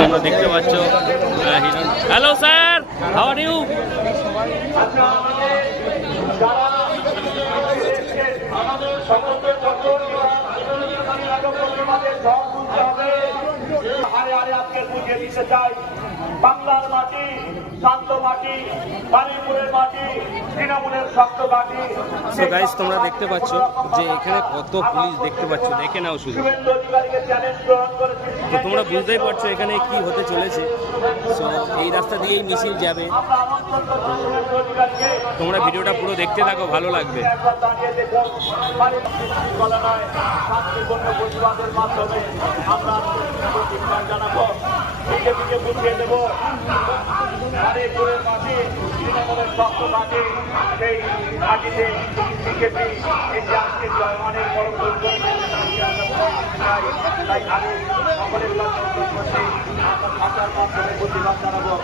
তোমরা দেখতে পাচ্ছ hello sir, how are you? বাংলার মাটি, শান্ত মাটি, বালিপুরের মাটি, তৃণমূলের শক্ত মাটি। সো গাইস, তোমরা দেখতে পাচ্ছ যে এখানে কত পুলিশ দেখতে পাচ্ছ, দেখে নাও শুধু। তো তোমরা বুঝতেই পারছো এখানে কি হতে চলেছে। সো এই রাস্তা দিয়েই মিছিল যাবে, তোমরা ভিডিওটা পুরো দেখতে থাকো, ভালো লাগবে। বিজেপিকে বুঝিয়ে দেব বালিপুরের মাটি, তৃণমূলের শক্ত মাটি, সেই মাটিতে বিজেপি এই আজকে অনেক বড় তাই আমি সকলের কাছে অনুরোধ করছি, আমরা ভাষার মাধ্যমে প্রতিবাদ জানাবো।